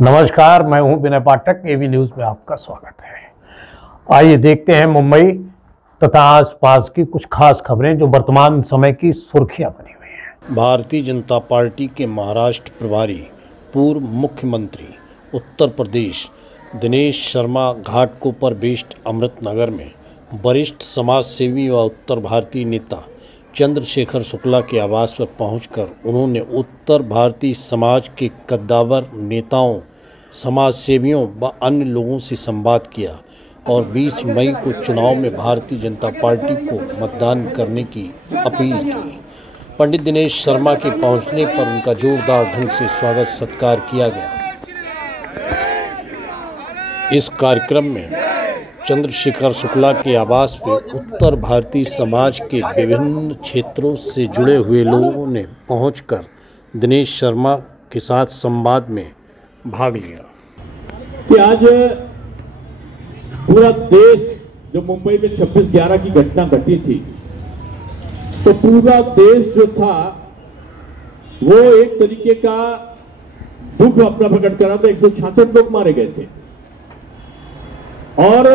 नमस्कार, मैं हूं विनय पाठक। एवी न्यूज में आपका स्वागत है। आइए देखते हैं मुंबई तथा आसपास की कुछ खास खबरें जो वर्तमान समय की सुर्खियां बनी हुई हैं। भारतीय जनता पार्टी के महाराष्ट्र प्रभारी पूर्व मुख्यमंत्री उत्तर प्रदेश दिनेश शर्मा घाटकोपर बेस्ड अमृतनगर में वरिष्ठ समाज सेवी व उत्तर भारतीय नेता चंद्रशेखर शुक्ला के आवास पर पहुंचकर उन्होंने उत्तर भारतीय समाज के कद्दावर नेताओं, समाज सेवियों व अन्य लोगों से संवाद किया और 20 मई को चुनाव में भारतीय जनता पार्टी को मतदान करने की अपील की। पंडित दिनेश शर्मा के पहुंचने पर उनका जोरदार ढंग से स्वागत सत्कार किया गया। इस कार्यक्रम में चंद्रशेखर शुक्ला के आवास पर उत्तर भारतीय समाज के विभिन्न क्षेत्रों से जुड़े हुए लोगों ने पहुंचकर दिनेश शर्मा के साथ संवाद में भाग लिया। कि आज पूरा देश, जो मुंबई में 26/11 की घटना घटी थी, तो पूरा देश जो था वो एक तरीके का दुख अपना प्रकट कर रहा था। 166 लोग मारे गए थे और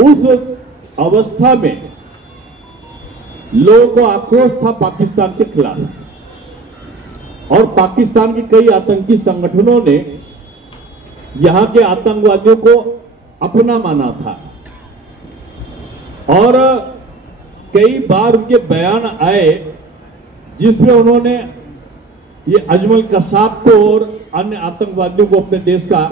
उस अवस्था में लोगों को आक्रोश था पाकिस्तान के खिलाफ और पाकिस्तान के कई आतंकी संगठनों ने यहां के आतंकवादियों को अपना माना था और कई बार उनके बयान आए जिसमें उन्होंने ये अजमल कसाब को और अन्य आतंकवादियों को अपने देश का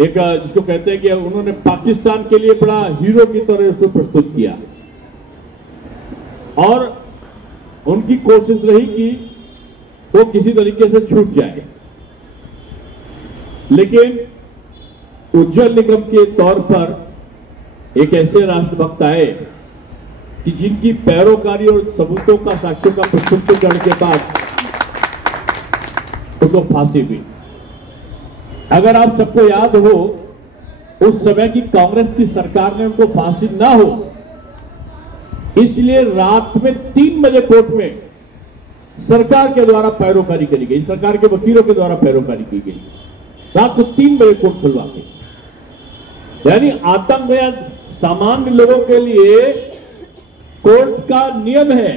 एक, जिसको कहते हैं कि उन्होंने पाकिस्तान के लिए बड़ा हीरो की तरह उसे प्रस्तुत किया और उनकी कोशिश रही कि वो किसी तरीके से छूट जाए। लेकिन उज्जवल निगम के तौर पर एक ऐसे राष्ट्रभक्त आए कि जिनकी पैरोकारी और सबूतों का, साक्ष्यों का प्रस्तुतिकरण के बाद उसको फांसी हुई। अगर आप सबको याद हो, उस समय की कांग्रेस की सरकार ने उनको फांसी ना हो इसलिए रात में 3 बजे कोर्ट में सरकार के द्वारा पैरोकारी करी गई, सरकार के वकीलों के द्वारा पैरोकारी की गई। रात को 3 बजे कोर्ट खुलवा के, यानी आतंक या सामान्य लोगों के लिए कोर्ट का नियम है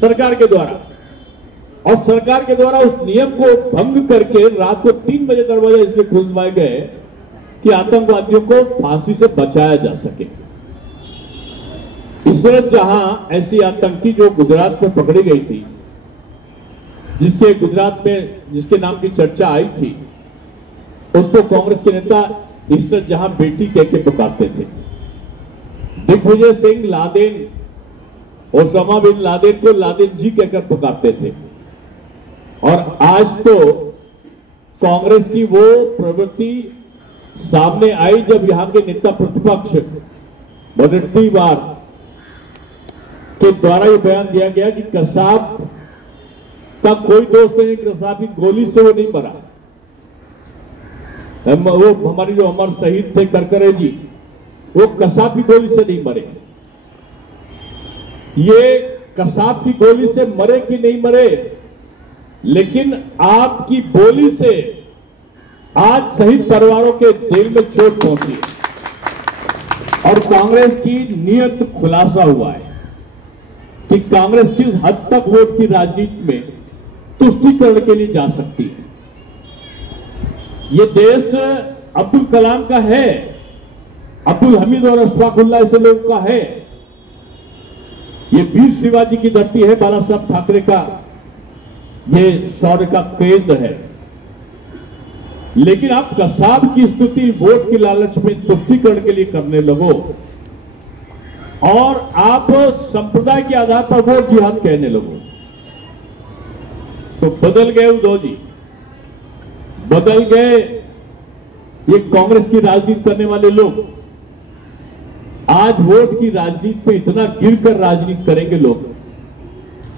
सरकार के द्वारा, और सरकार के द्वारा उस नियम को भंग करके रात को 3 बजे दरवाजे इसलिए खुलवाए गए कि आतंकवादियों को फांसी से बचाया जा सके। इशरत जहां ऐसी आतंकी जो गुजरात में पकड़ी गई थी, जिसके गुजरात में जिसके नाम की चर्चा आई थी, उसको कांग्रेस के नेता इशरत जहां बेटी कह के पुकारते थे। Digvijaya Singh Laden, Osama bin Laden को लादेन जी कहकर पुकारते थे। और आज तो कांग्रेस की वो प्रवृत्ति सामने आई जब यहां के नेता प्रतिपक्ष मुनव्वर के द्वारा ये बयान दिया गया कि कसाब का कोई दोस्त नहीं, कसाब की गोली से वो नहीं मरा। वो हमारी जो अमर शहीद थे करकरे जी, वो कसाब की गोली से नहीं मरे। ये कसाब की गोली से मरे कि नहीं मरे, लेकिन आपकी बोली से आज शहीद परिवारों के दिल में चोट पहुंची है और कांग्रेस की नीयत खुलासा हुआ है कि कांग्रेस किस हद तक वोट की राजनीति में तुष्टीकरण के लिए जा सकती है। ये देश अब्दुल कलाम का है, अब्दुल हमीद और अशफाकुल्लाह ऐसे लोगों का है। ये वीर शिवाजी की धरती है, बाला साहब ठाकरे का ये शौर्य का केंद्र है। लेकिन आप कसाब की स्तुति वोट की लालच में तुष्टीकरण के लिए करने लगो और आप संप्रदाय के आधार पर वोट जिहाद कहने लगो, तो बदल गए उद्धव जी, बदल गए ये कांग्रेस की राजनीति करने वाले लोग। आज वोट की राजनीति पे इतना गिरकर राजनीति करेंगे लोग,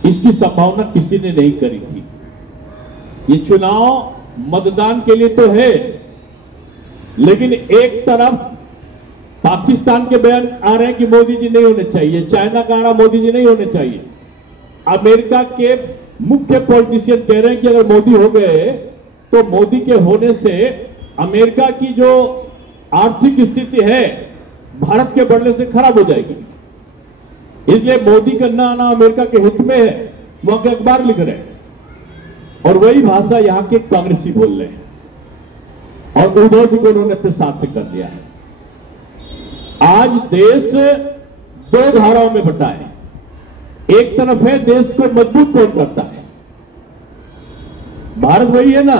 इसकी संभावना किसी ने नहीं करी थी। ये चुनाव मतदान के लिए तो है, लेकिन एक तरफ पाकिस्तान के बयान आ रहे हैं कि मोदी जी नहीं होने चाहिए, चाइना का आ रहा मोदी जी नहीं होने चाहिए, अमेरिका के मुख्य पॉलिटिशियन कह रहे हैं कि अगर मोदी हो गए तो मोदी के होने से अमेरिका की जो आर्थिक स्थिति है भारत के बढ़ने से खराब हो जाएगी। इसलिए मोदी का ना आना अमेरिका के हित में है, वहां के अखबार लिख रहे हैं और वही भाषा यहां के कांग्रेसी बोल रहे हैं और उद्धव जी को उन्होंने अपने साथ में कर लिया है। आज देश दो धाराओं में बटा है। एक तरफ है देश को मजबूत कौन करता है, भारत वही है ना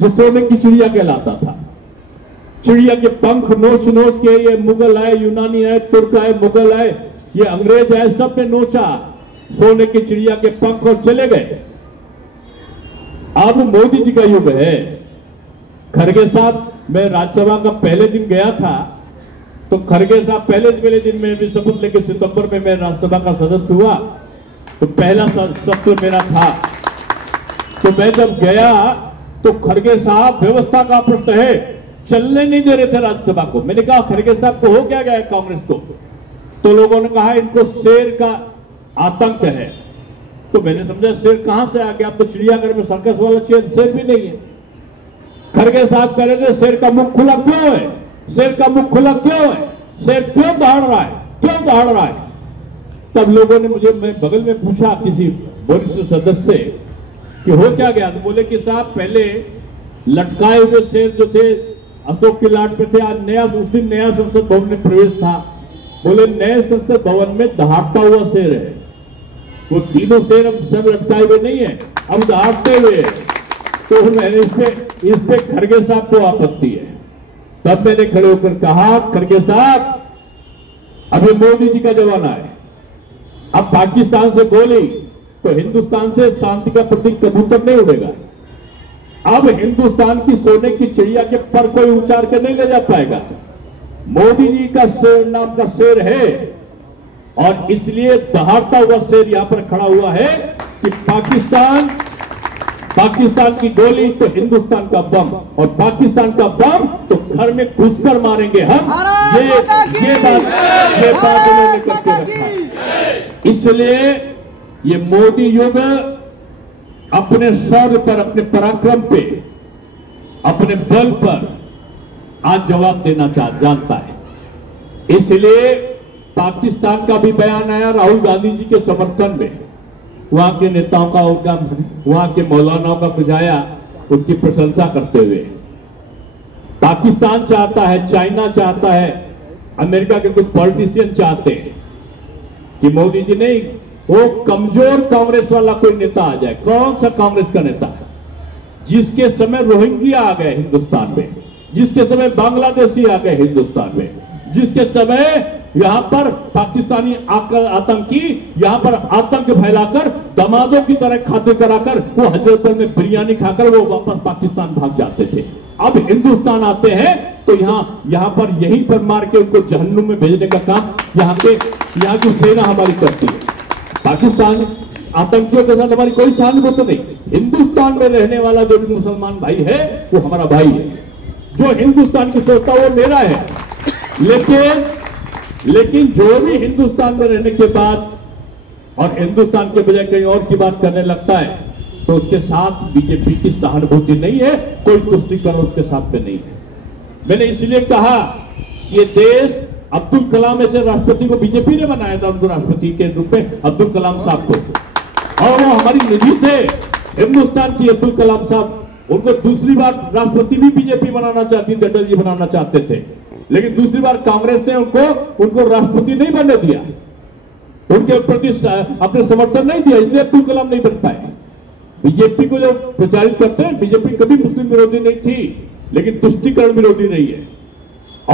जो सोने की चिड़िया कहलाता था। चिड़िया के पंख नोच नोच के ये मुगल आए, यूनानी आए, तुर्क आए, मुगल आए, ये अंग्रेज आए, सब ने नोचा सोने की चिड़िया के पंख और चले गए। अब मोदी जी का युग है। खड़गे साहब, मैं राज्यसभा का पहले दिन गया था तो खड़गे साहब पहले दिन में भी शपथ लेके सितंबर में मैं राज्यसभा का सदस्य हुआ तो पहला सत्र मेरा था। तो मैं जब गया तो खड़गे साहब व्यवस्था का प्रश्न है, चलने नहीं दे रहे थे राज्यसभा को। मैंने कहा खड़गे साहब को हो क्या गया कांग्रेस को? तो लोगों ने कहा इनको शेर का आतंक है। तो मैंने समझा शेर कहां से आ गया, अब तो चिड़ियाघर में सर्कस वाला शेर भी नहीं है। खड़गे साहब कह रहे थे शेर का मुख खुला क्यों है, शेर का मुख खुला क्यों है, शेर क्यों दहाड़ रहा है, क्यों दहाड़ रहा है? तब लोगों ने मुझे, मैं बगल में पूछा किसी वरिष्ठ सदस्य से कि हो क्या गया? तो बोले कि साहब पहले लटकाए हुए शेर जो थे अशोक की लाट पे थे, आज उस दिन नया संसद भवन में प्रवेश था। बोले नए संसद भवन में दहाड़ता हुआ शेर है। वो तीनों शेर अब सब लटकाए हुए नहीं है, अब दहाड़ते हुए है। तो मैंने इस पे खड़गे साहब को आपत्ति है। तब मैंने खड़े होकर कहा खड़गे साहब अभी मोदी जी का जमाना है, अब पाकिस्तान से बोली तो हिंदुस्तान से शांति का प्रतीक कबूतर नहीं उड़ेगा। अब हिंदुस्तान की सोने की चिड़िया के पर कोई उचार के नहीं ले जा पाएगा। मोदी जी का शेर नाम का शेर है और इसलिए दहाड़ता हुआ शेर यहां पर खड़ा हुआ है कि पाकिस्तान की गोली तो हिंदुस्तान का बम और पाकिस्तान का बम तो घर में घुसकर मारेंगे हम। ये बात उन्होंने करके रखा। इसलिए ये मोदी युग अपने शौर्य पर, अपने पराक्रम पे, अपने बल पर आज जवाब देना जानता है। इसलिए पाकिस्तान का भी बयान आया राहुल गांधी जी के समर्थन में, वहां के नेताओं का, उनका वहां के मौलानाओं का कुछ आया उनकी प्रशंसा करते हुए। पाकिस्तान चाहता है, चाइना चाहता है, अमेरिका के कुछ पॉलिटिशियन चाहते हैं कि मोदी जी नहीं, वो कमजोर कांग्रेस वाला कोई नेता आ जाए। कौन सा कांग्रेस का नेता है? जिसके समय रोहिंग्या आ गए हिंदुस्तान में, जिसके समय बांग्लादेशी आ गए हिंदुस्तान में, जिसके समय यहां पर पाकिस्तानी आतंकी यहां पर आतंक फैलाकर दमादों की तरह खाते कराकर वो हजरतगंज में बिरयानी खाकर वो वापस पाकिस्तान भाग जाते थे। अब हिंदुस्तान आते हैं तो यहां पर यहीं पर मार के उनको जहन्नुम में भेजने का काम यहाँ की सेना हमारी करती है। पाकिस्तान आतंकियों के साथ हमारी कोई सहानुभूति नहीं। हिंदुस्तान में रहने वाला जो भी मुसलमान भाई है वो हमारा भाई है। जो हिंदुस्तान की सोचता वो मेरा है। लेकिन जो भी हिंदुस्तान में रहने के बाद और हिंदुस्तान के बजाय कहीं और की बात करने लगता है तो उसके साथ बीजेपी की सहानुभूति नहीं है, कोई तुष्टिकरण उसके साथ में नहीं है। मैंने इसलिए कहा ये देश अब्दुल कलाम ऐसे राष्ट्रपति को बीजेपी ने बनाया था, उनको राष्ट्रपति के रूप में अब्दुल कलाम साहब को, और वो हमारी निधि थे हिंदुस्तान की अब्दुल कलाम साहब। उनको दूसरी बार राष्ट्रपति भी बीजेपी बनाना चाहती थी, अटल जी बनाना चाहते थे, लेकिन दूसरी बार कांग्रेस ने उनको राष्ट्रपति नहीं बनने दिया, उनके प्रति अपने समर्थन नहीं दिया, इसलिए अब्दुल कलाम नहीं बन पाए। बीजेपी को जो प्रचारित करते हैं, बीजेपी कभी मुस्लिम विरोधी नहीं थी, लेकिन तुष्टिकरण विरोधी रही है।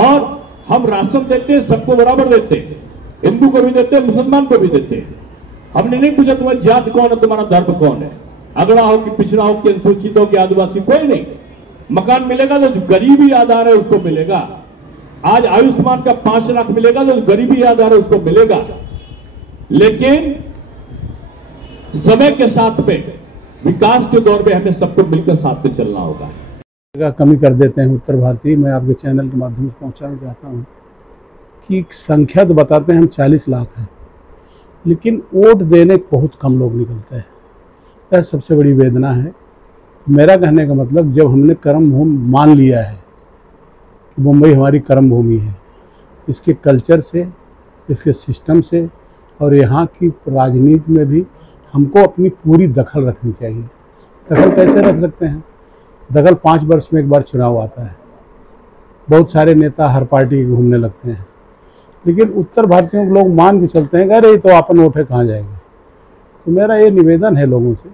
और हम राशन देते हैं, सबको बराबर देते हैं, हिंदू को भी देते हैं, मुसलमान को भी देते हैं। हमने नहीं पूछा तुम्हारी जात कौन है, तुम्हारा धर्म कौन है, अगड़ा हो कि पिछड़ा हो कि अनुसूचित हो कि आदिवासी, कोई नहीं। मकान मिलेगा तो जो गरीबी आधार है उसको मिलेगा। आज आयुष्मान का 5 लाख मिलेगा तो गरीबी आधार है उसको मिलेगा। लेकिन समय के साथ में, विकास के दौर में हमें सबको मिलकर साथ में चलना होगा। कमी कर देते हैं उत्तर भारतीय। मैं आपके चैनल के माध्यम से पहुंचाना चाहता हूं कि संख्या तो बताते हैं हम 40 लाख हैं, लेकिन वोट देने बहुत कम लोग निकलते हैं। यह सबसे बड़ी वेदना है। मेरा कहने का मतलब, जब हमने कर्म भूमि मान लिया है, मुंबई हमारी कर्म भूमि है, इसके कल्चर से, इसके सिस्टम से और यहाँ की राजनीति में भी हमको अपनी पूरी दखल रखनी चाहिए। दखल कैसे रख सकते हैं? दखल 5 वर्ष में एक बार चुनाव आता है। बहुत सारे नेता हर पार्टी के घूमने लगते हैं, लेकिन उत्तर भारतीयों को लोग मान के चलते हैं कि अरे ये तो अपन वोट है, कहाँ जाएंगे। तो मेरा ये निवेदन है लोगों से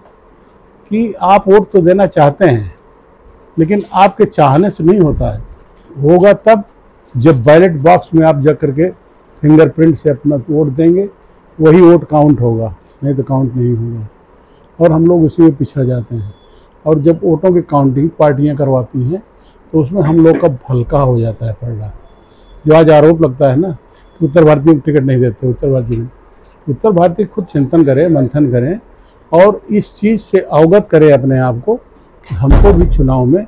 कि आप वोट तो देना चाहते हैं, लेकिन आपके चाहने से नहीं होता है। होगा तब जब बैलेट बॉक्स में आप जा करके फिंगरप्रिंट से अपना वोट देंगे, वही वोट काउंट होगा, नहीं तो काउंट नहीं होगा। और हम लोग उसी में पिछड़ जाते हैं। और जब वोटों की काउंटिंग पार्टियां करवाती हैं तो उसमें हम लोग का भलका हो जाता है पड़ना। जो आज आरोप लगता है ना कि उत्तर भारतीय को टिकट नहीं देते, उत्तर भारतीय खुद चिंतन करें, मंथन करें और इस चीज़ से अवगत करें अपने आप को कि हमको भी चुनाव में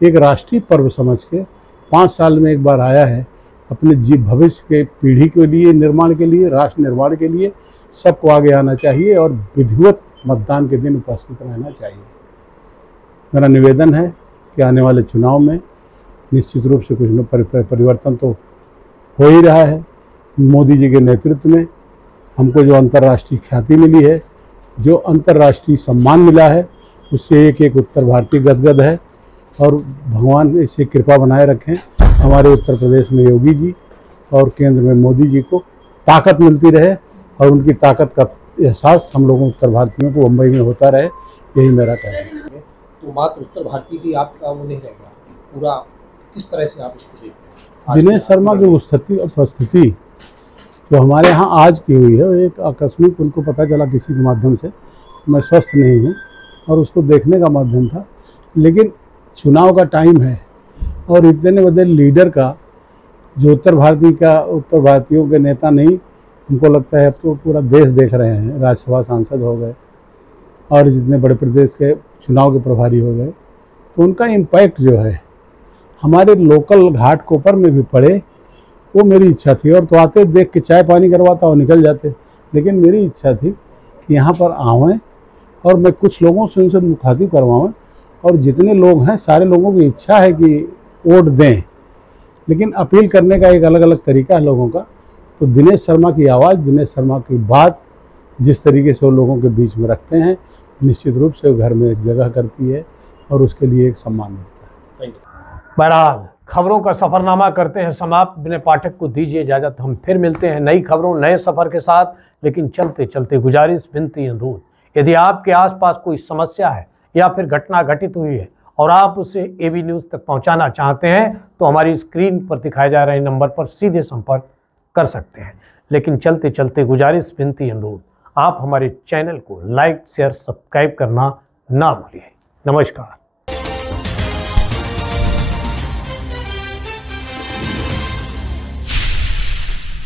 एक राष्ट्रीय पर्व समझ के 5 साल में एक बार आया है, अपने भविष्य के पीढ़ी के लिए, निर्माण के लिए, राष्ट्र निर्माण के लिए सबको आगे आना चाहिए और विधिवत मतदान के दिन उपस्थित रहना चाहिए। मेरा निवेदन है कि आने वाले चुनाव में निश्चित रूप से कुछ न परिवर्तन तो हो ही रहा है। मोदी जी के नेतृत्व में हमको जो अंतर्राष्ट्रीय ख्याति मिली है, जो अंतर्राष्ट्रीय सम्मान मिला है, उससे एक एक उत्तर भारतीय गदगद है। और भगवान ऐसे कृपा बनाए रखें हमारे उत्तर प्रदेश में योगी जी और केंद्र में मोदी जी को ताकत मिलती रहे और उनकी ताकत का एहसास हम लोगों उत्तर भारतीयों को मुंबई में होता रहे, यही मेरा कहना है। तो मात्र उत्तर भारतीय की आपका वो नहीं रहेगा, पूरा किस तरह से आप इसको देखते हैं? दिनेश शर्मा की उपस्थिति जो हमारे यहाँ आज की हुई है, वो एक आकस्मिक उनको पता चला किसी के माध्यम से, मैं स्वस्थ नहीं हूँ और उसको देखने का माध्यम था। लेकिन चुनाव का टाइम है और इतने बड़े लीडर का जो उत्तर भारतीयों के नेता नहीं, उनको लगता है अब तो पूरा देश देख रहे हैं, राज्यसभा सांसद हो गए और जितने बड़े प्रदेश के चुनाव के प्रभारी हो गए, तो उनका इम्पैक्ट जो है हमारे लोकल घाटकोपर में भी पड़े, वो मेरी इच्छा थी। और तो आते देख के चाय पानी करवाता और निकल जाते, लेकिन मेरी इच्छा थी कि यहाँ पर आवें और मैं कुछ लोगों से उनसे मुखातिब करवाऊँ। और जितने लोग हैं सारे लोगों की इच्छा है कि वोट दें, लेकिन अपील करने का एक अलग अलग तरीका है लोगों का। तो दिनेश शर्मा की आवाज़, दिनेश शर्मा की बात जिस तरीके से वो लोगों के बीच में रखते हैं, निश्चित रूप से वो घर में एक जगह करती है और उसके लिए एक सम्मान मिलता है। बहरहाल खबरों का सफरनामा करते हैं समाप्त। विनय पाठक को दीजिए इजाजत, हम फिर मिलते हैं नई खबरों नए सफर के साथ। लेकिन चलते चलते गुजारिश, विनती, अनुरोध, यदि आपके आसपास कोई समस्या है या फिर घटना घटित हुई है और आप उसे एबी न्यूज़ तक पहुंचाना चाहते हैं तो हमारी स्क्रीन पर दिखाए जा रहे नंबर पर सीधे संपर्क कर सकते हैं। लेकिन चलते चलते गुजारिश, विनती, अनुरोध, आप हमारे चैनल को लाइक, शेयर, सब्सक्राइब करना ना भूलिए। नमस्कार।